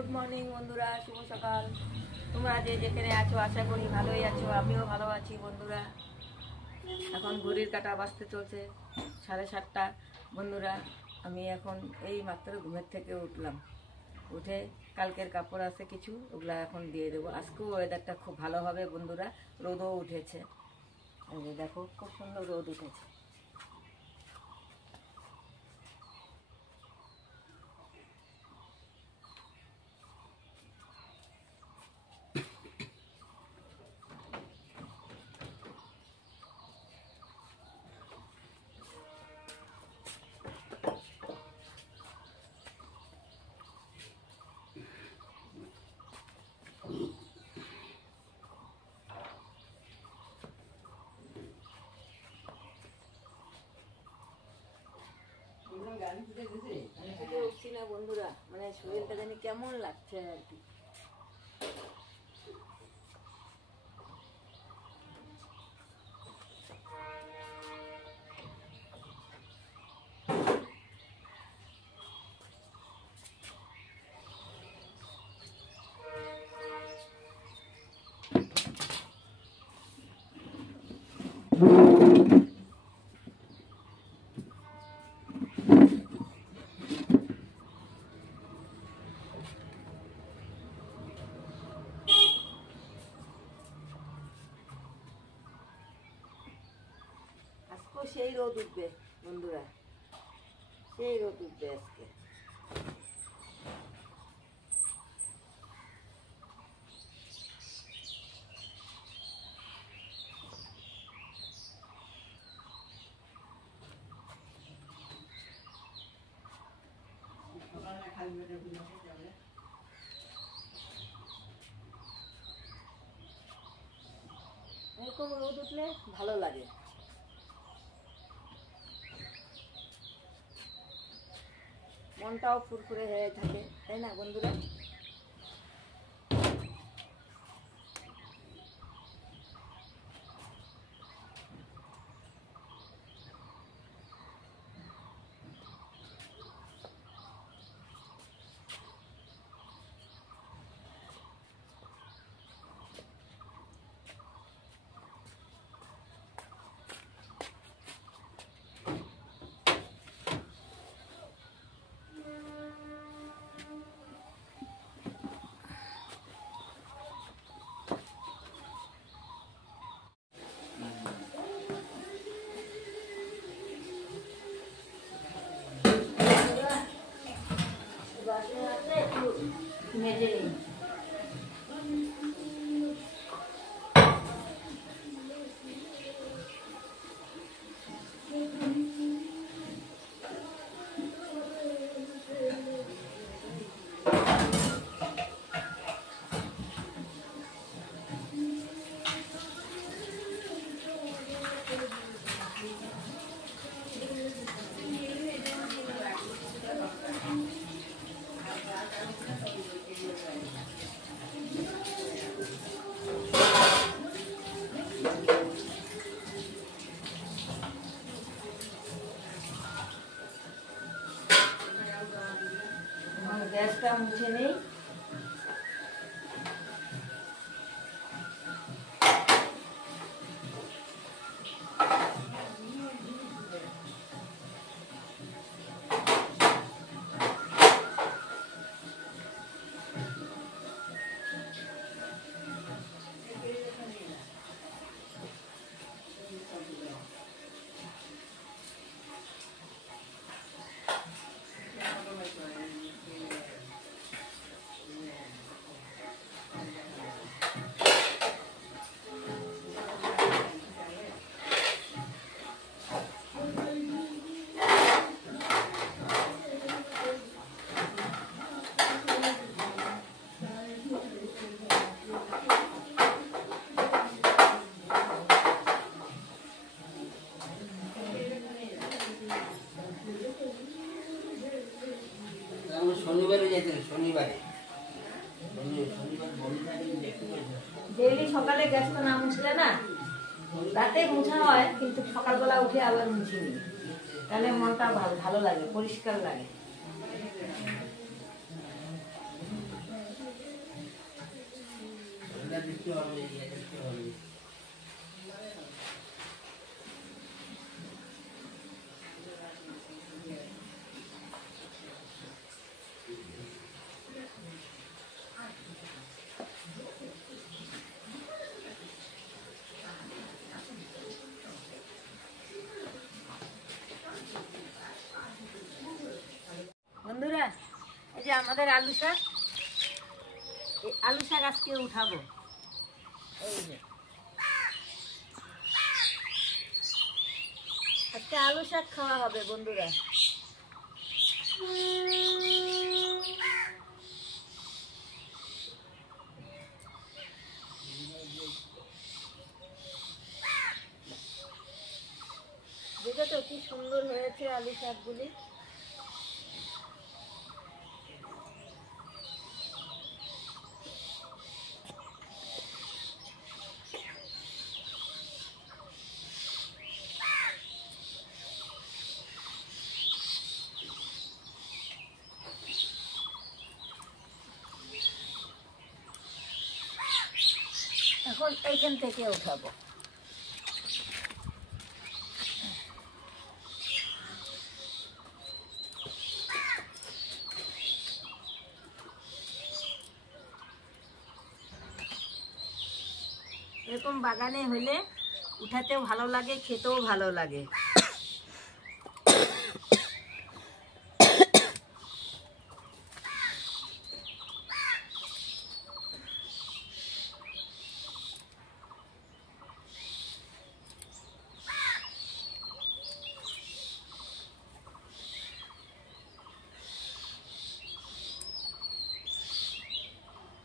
Good morning বন্ধুরা, শুভ সকাল। তোমরা যে যেখানে আছো আশা করি ভালোই আছো, আমিও ভালো আছি বন্ধুরা। এখন ঘড়ির কাঁটা বাজতে চলছে 7:30 বন্ধুরা। আমি এখন এই মাত্র ঘুমের থেকে উঠলাম, উঠে কালকের কাপড় আছে কিছু, ওগুলা এখন দিয়ে দেবো। আজকেও ওয়েদারটা খুব ভালো হবে বন্ধুরা, রোদও উঠেছে। এই যে দেখো খুব সুন্দর রোদ উঠেছে। উঠছি না বন্ধুরা, মানে শরীরটা জানি কেমন লাগছে আর কি। সেই রোদ উঠবে বন্ধুরা, সেই রোদ উঠবে আজকে। এরকম রোদ উঠলে ভালো লাগে। মনটাও ফুরফুরে হয়ে থাকে, তাই না বন্ধুরা? মেজে নিই। গ্যাসটা মুছে নেই। শনিবারে যেতেন, শনিবারে ডেইলি সকালে গ্যাসটা না মুছলে না, রাতে মোছা হয় কিন্তু সকালবেলা উঠে আবার মুছি নিই, তাহলে মনটা ভালো লাগে, পরিষ্কার লাগে। এটা বৃষ্টি হবে, এটা বৃষ্টি হবে। বন্ধুরা, এই যে আমাদের আলু শাক, এই আলু শাক আজকে উঠাবো। এই যে আজকে আলু শাক খাওয়া হবে বন্ধুরা। দেখো তো কি সুন্দর হয়েছে আলু শাকগুলি। এখন এইখান থেকে উঠাবো। এরকম বাগানে হলে উঠাতেও ভালো লাগে, খেতেও ভালো লাগে।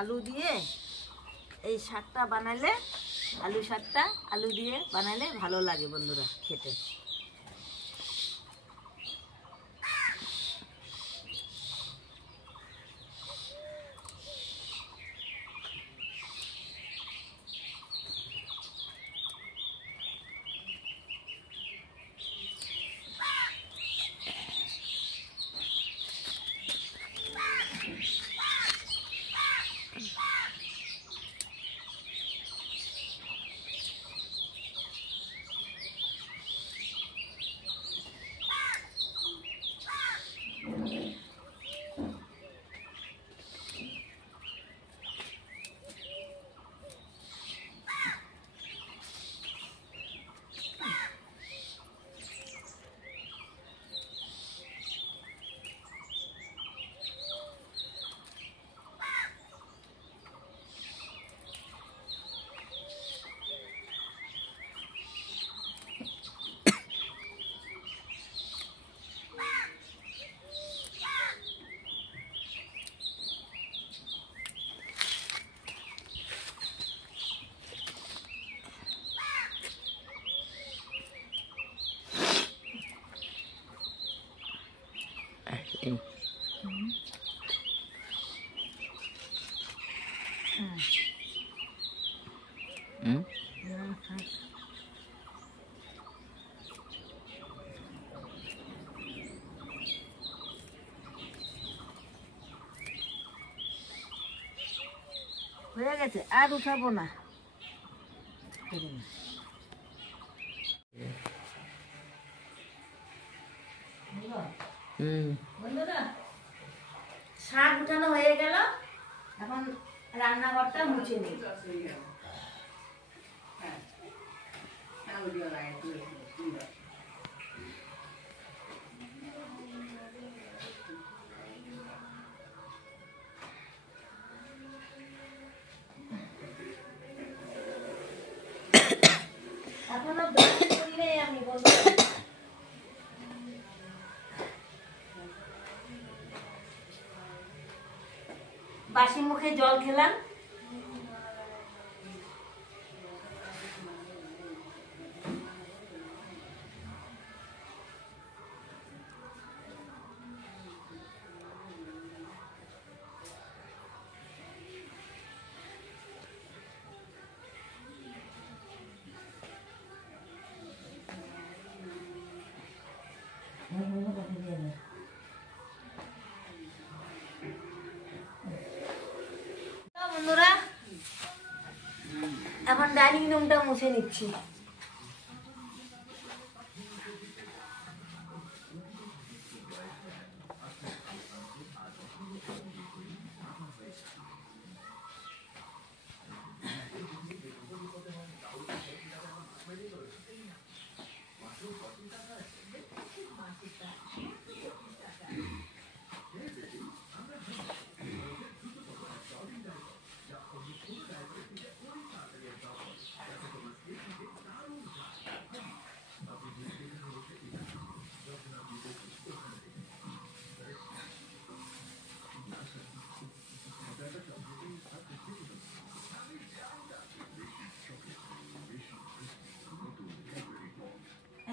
আলু দিয়ে এই শাকটা বানালে, আলু শাকটা আলু দিয়ে বানালে ভালো লাগে বন্ধুরা খেতে। হয়ে গেছে, আর উঠাবো না। বন্ধুরা, শাক উঠানো হয়ে গেল, এখন রান্নাঘরটা মুছে নিই। এখনো ব্রাশ করি নাই আমি বন্ধুরা। বাসি মুখে জল খেলাম। ডাইনিং রুমটা মুছে নিচ্ছি।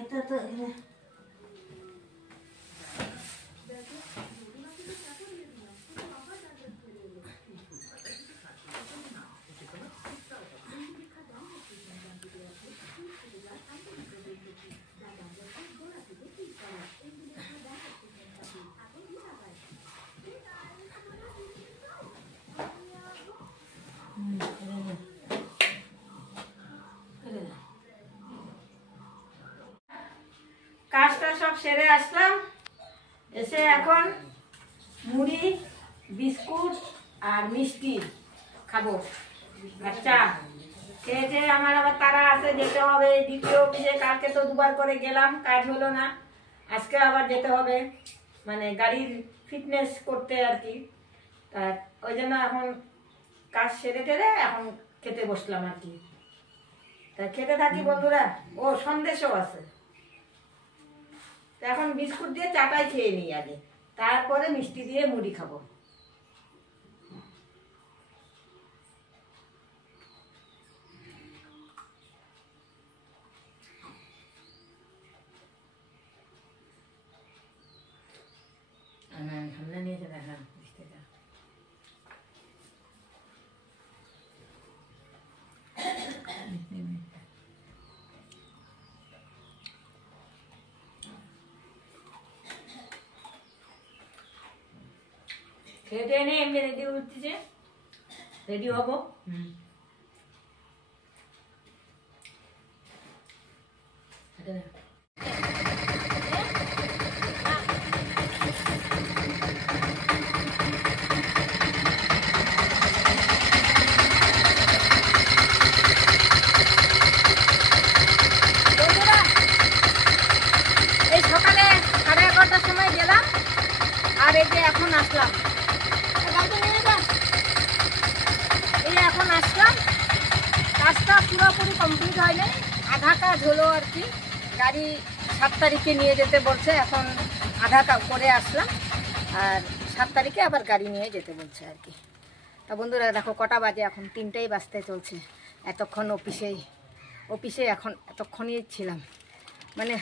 এটা তো কাজটা সব সেরে আসলাম, এসে এখন মুড়ি, বিস্কুট আর মিষ্টি খাবো আর চা খেয়েছে। আমার আবার তারা আছে, যেতে হবে দ্বিতীয় অফিসে। কালকে তো দুবার করে গেলাম, কাজ হলো না। আজকে আবার যেতে হবে, মানে গাড়ির ফিটনেস করতে আর কি। ওই জন্য এখন কাজ সেরে টেরে এখন খেতে বসলাম আর কি। তা খেতে থাকি বন্ধুরা। ও সন্দেশও আছে, এখন বিস্কুট দিয়ে চাটাই খেয়ে নিই আগে, তারপরে মিষ্টি দিয়ে মুড়ি খাবো। সামনে নিয়ে চলে হ্যাঁ মিষ্টিটা। খেতে নেই, এমনি রেডি উঠতেছে, রেডি হবো। এই সকালে 11:30টার সময় গেলাম, আর এই যে এখন আসলাম। এই এখন আসলাম, কাজটা পুরোপুরি কমপ্লিট হয়নি, আধা কাজ হলো আর কি। গাড়ি 7 তারিখে নিয়ে যেতে বলছে, এখন আধা করে আসলাম, আর 7 তারিখে আবার গাড়ি নিয়ে যেতে বলছে আর কি। তা বন্ধুরা দেখো কটা বাজে, এখন 3টাই বাজতে চলছে। এতক্ষণ অফিসে এখন এতক্ষণই ছিলাম, মানে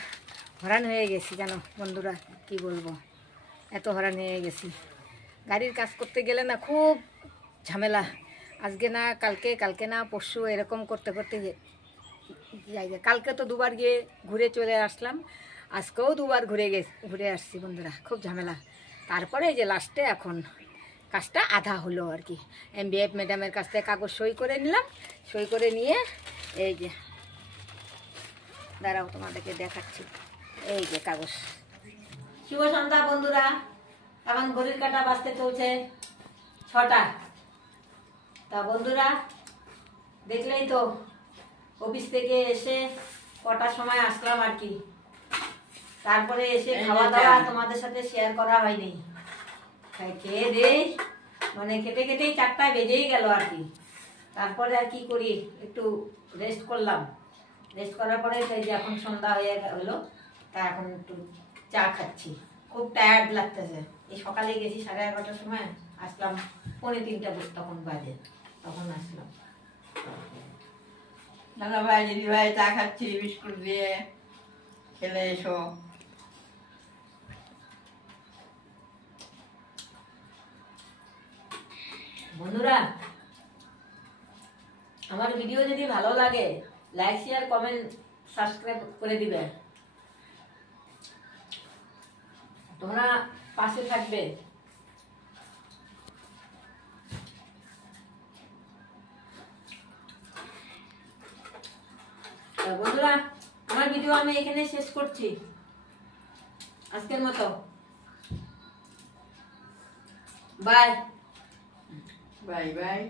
হরান হয়ে গেছি জানো বন্ধুরা, কি বলবো, এত হরান হয়ে গেছি। গাড়ির কাজ করতে গেলে না খুব ঝামেলা, আজকে না কালকে, কালকে না পরশু, এরকম করতে করতে যাই। কালকে তো দুবার গিয়ে ঘুরে চলে আসলাম, আজকেও দুবার ঘুরে আসছি বন্ধুরা, খুব ঝামেলা। তারপরে এই যে লাস্টে এখন কাজটা আধা হলো আর কি। MBF ম্যাডামের কাছ থেকে কাগজ সই করে নিলাম, সই করে নিয়ে এই যে দাঁড়াও তোমাদেরকে দেখাচ্ছি, এই যে কাগজ। শুভ সন্ধ্যা বন্ধুরা, এখন ঘড়ির কাঁটা বাজতে চলছে 6টা। তা বন্ধুরা দেখলেই তো অফিস থেকে এসে কটার সময় আসলাম আর কি। তারপরে এসে খাওয়া দাওয়া তোমাদের সাথে শেয়ার করা হয়নি। খেয়ে দেই মানে কেটে কেটেই 4টায় বেজেই গেল আর কি। তারপরে আর কি করি, একটু রেস্ট করলাম। রেস্ট করার পরে এই যে এখন সন্ধ্যা হয়ে হলো, তা এখন একটু চা খাচ্ছি। খুব টায়ার্ড লাগতেছে। এই সকালে গেছি 11:30টার সময়, আসলাম 2:45 তখন বাজে, তখন আসলাম। দাদা ভাই দিদি ভাই চা খাচ্ছি বিস্কুট দিয়ে, খেলে এসো। বন্ধুরা আমার ভিডিও যদি ভালো লাগে লাইক শেয়ার কমেন্ট সাবস্ক্রাইব করে দিবে, তোমরা পাশে থাকবে। বন্ধুরা আমার ভিডিও আমি এখানে শেষ করছি আজকের মতো। Bye bye bye.